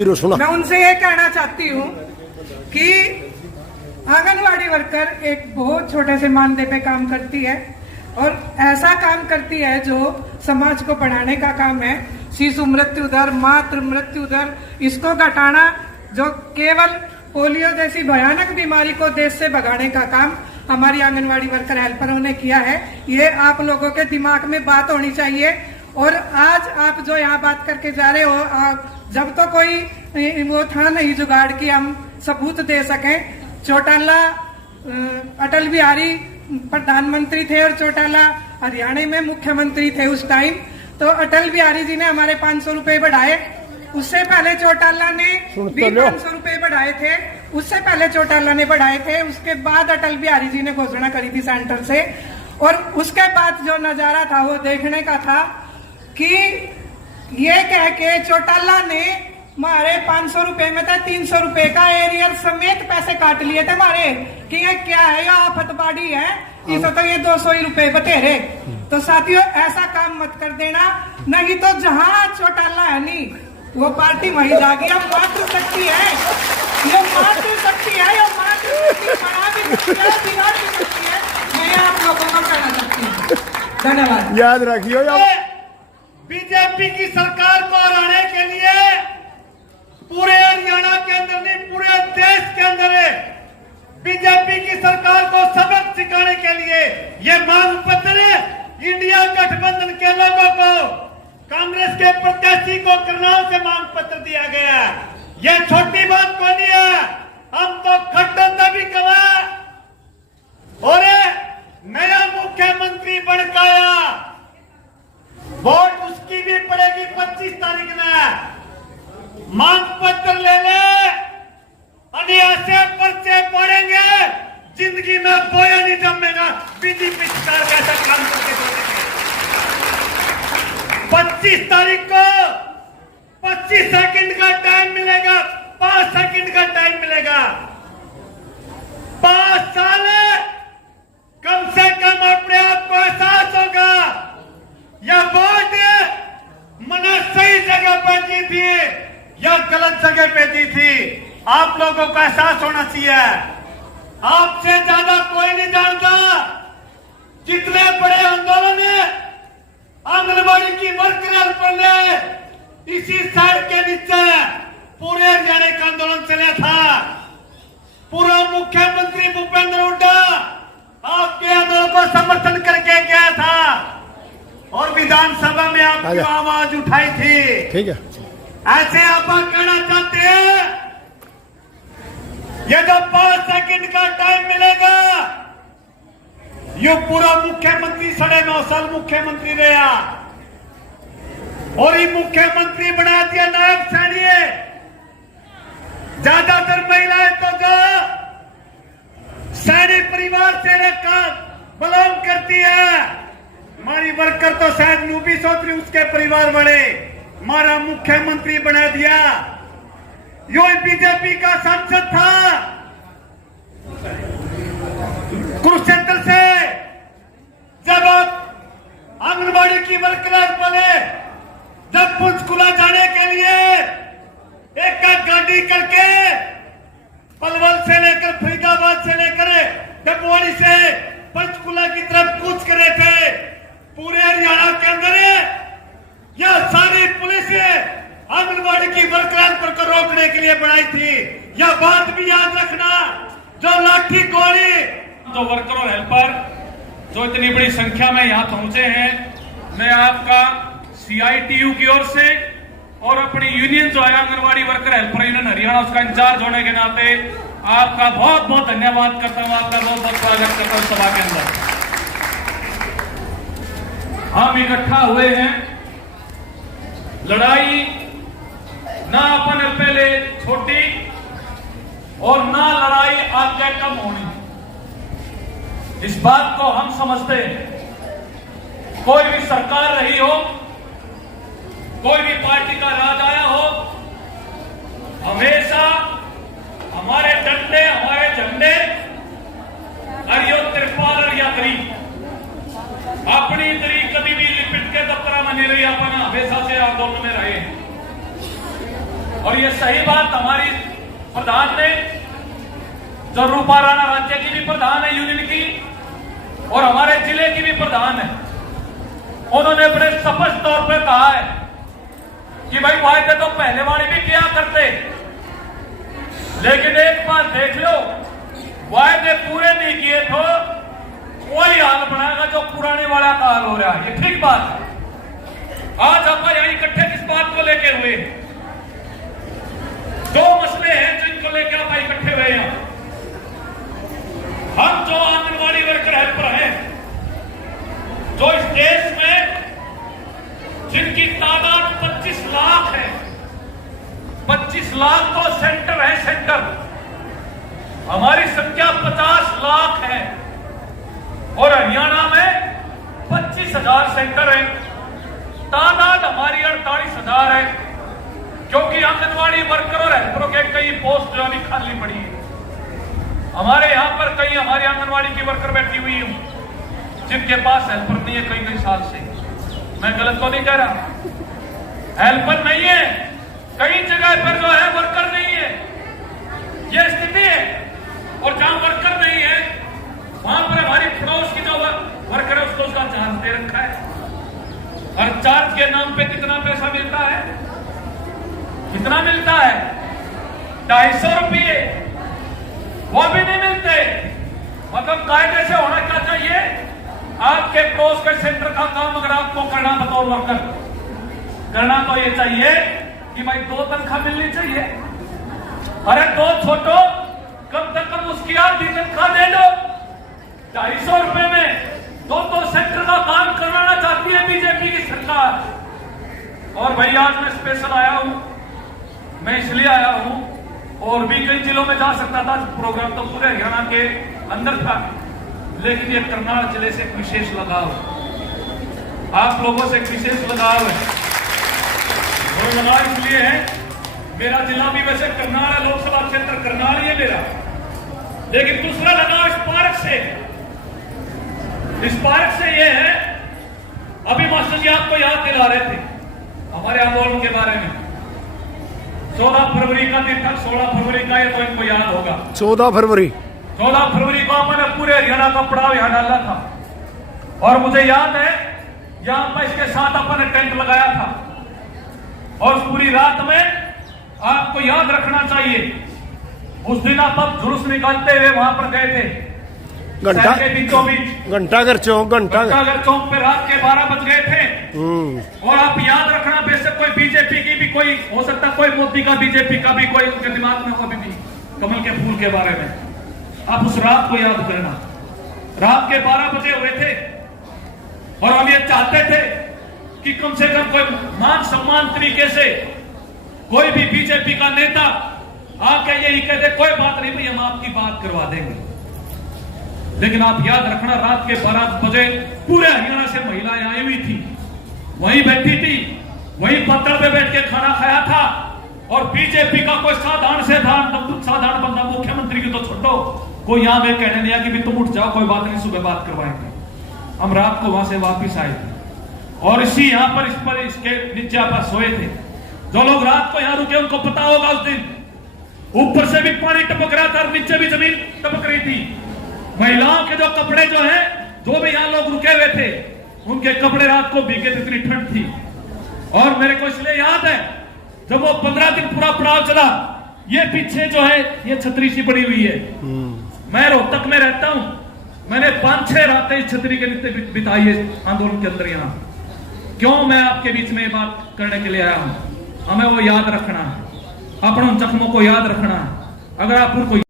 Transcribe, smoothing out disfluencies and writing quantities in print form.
मैं उनसे ये कहना चाहती हूँ कि आंगनवाड़ी वर्कर एक बहुत छोटे से मानदेय पे काम करती है और ऐसा काम करती है जो समाज को बढ़ाने का काम है। शिशु मृत्यु दर, मातृ मृत्यु दर, इसको घटाना, जो केवल पोलियो जैसी भयानक बीमारी को देश से भगाने का काम हमारी आंगनवाड़ी वर्कर हेल्परों ने किया है। ये आप लोगों के दिमाग में बात होनी चाहिए। और आज आप जो यहाँ बात करके जा रहे हो, जब तो कोई वो था नहीं जुगाड़ की हम सबूत दे सकें। चौटाला अटल बिहारी प्रधानमंत्री थे और चौटाला हरियाणा में मुख्यमंत्री थे उस टाइम। तो अटल बिहारी जी ने हमारे 500 रुपए बढ़ाए, उससे पहले चौटाला ने भी 500 रुपए बढ़ाए थे, उससे पहले चौटाला ने बढ़ाए थे। उसके बाद अटल बिहारी जी ने घोषणा करी थी सेंटर से। और उसके बाद जो नजारा था वो देखने का था कि ये कह के चौटाला ने हमारे 500 रुपए में था 300 रुपए का एरियर समेत पैसे काट लिए थे हमारे, कि ये क्या है, ये आफतबाड़ी है, इसे तो ये 200 ही रुपए बतेरे। तो साथियों, ऐसा काम मत कर देना, नहीं तो जहां चौटाला है नहीं वो पार्टी वहीं जागी। अब मातृ शक्ति है, ये मातृ शक्ति है, ये मातृ शक्ति बना भी सकती है, बिगाड़ भी सकती है। मैं आप लोगों को कहना चाहती हूँ। धन्यवाद। याद रखियो, बीजेपी की सरकार को हराने के लिए पूरे हरियाणा के अंदर नहीं, पूरे देश के अंदर बीजेपी की सरकार को सबक सिखाने के लिए ये मांग पत्र इंडिया गठबंधन के लोगों को, कांग्रेस के प्रत्याशी को करनाल से मांग पत्र दिया गया। ये छोटी बात को नहीं है, हम तो खट्टन तभी कहा और नया मुख्यमंत्री बनकाया, वोट उसकी भी पड़ेगी 25 तारीख में। मांग पत्र ले ले, अनियासे पर्चे पड़ेंगे, जिंदगी में बोया नहीं जमेगा। बीजेपी सरकार कैसा काम करके 25 तारीख को 25 सेकंड का टाइम मिलेगा, 5 सेकंड का टाइम मिलेगा। 5 साल कम से कम अपने आप को एहसास होगा या वोट मैंने सही जगह पर दी थी या गलत जगह पे दी थी। आप लोगों को एहसास होना चाहिए। आपसे ज्यादा कोई नहीं जानता जितने बड़े आंदोलन आंगनबाड़ी की वर्कर पर ने इसी साइड के नीचे पूरे हरियाणा का आंदोलन चला था। पूरा मुख्यमंत्री भूपेंद्र हुड्डा आपके आंदोलन को समर्थन करके गया था और विधानसभा में आपकी आवाज उठाई थी। ठीक है, ऐसे आप कहना चाहते हैं ये जो 5 सेकंड का टाइम मिलेगा, ये पूरा मुख्यमंत्री 9.5 साल मुख्यमंत्री रहा और ये मुख्यमंत्री बना दिया नायब सैनिक। ज्यादातर महिलाएं तो जो सैनिक परिवार से बिलोंग करती है, हमारी वर्कर तो शायद नूबी चौधरी उसके परिवार वाले, हमारा मुख्यमंत्री बना दिया। यो बीजेपी का सांसद था कुरुक्षेत्र से, जब आप आंगनबाड़ी की वर्कर बोले जब पंचकुला जाने के लिए एक गाड़ी करके पलवल से लेकर फरीदाबाद से लेकर डबवाड़ी से पंचकुला की तरफ कूच करे थे। पूरे हरियाणा के अंदर यह सारी पुलिस आंगनबाड़ी की वर्कर को रोकने के लिए बनाई थी। यह बात भी याद रखना, जो लाठी गोली जो वर्कर और हेल्पर जो इतनी बड़ी संख्या में यहाँ पहुंचे हैं, मैं आपका CITU की ओर से और अपनी यूनियन जो है anganwadi worker helper union Haryana, उसका इंचार्ज होने के नाते आपका बहुत बहुत धन्यवाद करता हूं, आपका बहुत बहुत स्वागत करता हूं सभा के अंदर। हम इकट्ठा हुए हैं, लड़ाई ना अपन पहले छोटी और ना लड़ाई आगे कम होनी, इस बात को हम समझते हैं। कोई भी सरकार रही हो, कोई भी पार्टी का राज आया हो, हमेशा हमारे डंडे, हमारे झंडे अरियो त्रिपाल और या दरी, अपनी दरी कभी भी लिपट के दफ्तर में नहीं रही, अपन हमेशा से आंदोलन में रहे। और ये सही बात हमारी प्रधान ने, जो रूपा राणा राज्य की भी प्रधान है यूनियन की और हमारे जिले की भी प्रधान है, उन्होंने बड़े स्पष्ट तौर पर कहा है कि भाई वायदे तो पहले वाले भी किया करते, लेकिन एक बात देख लो, वायदे पूरे नहीं किए तो वही हाल बनाएगा जो पुराने वाला का हाल हो रहा है। ये ठीक बात है। आज आप यहां इकट्ठे किस बात को लेके हुए? दो मसले हैं जिनको लेकर आप इकट्ठे हुए हैं। हम जो आंगनवाड़ी वर्कर हेल्पर हैं, जो इस देश में जिनकी तादाद 25 लाख है, 25 लाख तो सेंटर है, सेंटर हमारी संख्या 50 लाख है और हरियाणा में 25,000 सेंटर है, तादाद हमारी 48,000 है, क्योंकि आंगनवाड़ी वर्कर और हेल्परों के कई पोस्ट जो अभी खाली पड़ी है। हमारे यहां पर कई हमारी आंगनवाड़ी की वर्कर बैठी हुई है जिनके पास हेल्पर नहीं है कई साल से। मैं गलत तो नहीं कह रहा, हेल्पर नहीं है, कई जगह पर जो है वर्कर नहीं है, यह स्थिति है। और जहां वर्कर नहीं है वहां पर हमारी पड़ोस की जो वर्कर है उसको उसका चार्ज दे रखा है, और चार्ज के नाम पे कितना पैसा मिलता है? कितना मिलता है? 250 रुपये, वो भी नहीं मिलते। मतलब कायदे से होना क्या चाहिए? आपके पड़ोस के सेंटर का काम अगर आपको करना बतौर वर्कर करना, तो ये चाहिए कि भाई 2 तनख्वाह मिलनी चाहिए। अरे 2 छोटो, कम से कम उसकी आधी तनख्वाह दे दो। 250 रुपए में 2 सेक्टर का काम करवाना चाहती है बीजेपी की सरकार। और भाई आज मैं स्पेशल आया हूं, मैं इसलिए आया हूं, और भी कई जिलों में जा सकता था, प्रोग्राम तो पूरे हरियाणा के अंदर था, लेकिन ये करनाल जिले से एक विशेष लगाव, आप लोगों से एक विशेष लगाव है। और लगाव इसलिए है, मेरा जिला भी वैसे करनाल है, लोकसभा क्षेत्र करनाल ही है मेरा, लेकिन दूसरा लगाव इस पार्क से। इस पार्क से ये है, अभी मास्टर जी आपको याद दिला रहे थे हमारे आंदोलन के बारे में। 14 फरवरी का दिन था, 16 फरवरी का, ये तो इनको याद होगा। 14 फरवरी को हमने पूरे हरियाणा का पड़ाव यहां डाला था, और मुझे याद है यहां पर इसके साथ अपन ने टेंट लगाया था, और पूरी रात में आपको याद रखना चाहिए, उस दिन आप जुलूस निकालते हुए वहां पर गए थे, घंटाघर चौक पे रात के 12 बज गए थे। और आप याद रखना, बेशक कोई बीजेपी की भी कोई हो सकता, कोई मोदी का, बीजेपी का भी कोई उनके दिमाग में हो भी कमल के फूल के बारे में, आप उस रात को याद करना। रात के 12 बजे हुए थे, और हम ये चाहते थे कि कम से कम कोई मान सम्मान तरीके से कोई भी बीजेपी का नेता आके यही कहते, कोई बात नहीं भाई, हम आपकी बात करवा देंगे। लेकिन आप याद रखना, रात के 12 बजे पूरे हरियाणा से महिलाएं आई हुई थी, वहीं बैठी थी, वहीं पत्थर पे बैठ के खाना खाया था, और बीजेपी का कोई साधारण बंदा, मुख्यमंत्री की तो छोड़ो, कोई यहां में कहने नहीं आया कि भी तुम उठ जाओ, कोई बात नहीं, सुबह बात करवाएंगे। हम रात को वहां से वापिस आए थे, और इसी यहां पर इस पर इसके नीचे आप सोए थे। जो लोग रात को यहां रुके उनको पता होगा, उस दिन ऊपर से भी पानी टपक रहा था और नीचे भी जमीन टपक रही थी। महिलाओं के जो कपड़े जो है, जो भी यहां लोग रुके हुए थे, उनके कपड़े रात को भीगे थे, इतनी ठंड थी। और मेरे को इसलिए याद है, जब वो 15 दिन पूरा पड़ाव चला, ये पीछे जो है ये छतरी सी पड़ी हुई है, मैं रोहतक में रहता हूं, मैंने 5-6 रातें इस छतरी के नीचे बिताई है आंदोलन के अंदर। यहां क्यों मैं आपके बीच में बात करने के लिए आया हूं? हमें वो याद रखना है, अपने उन जख्मों को याद रखना है। अगर आप उनको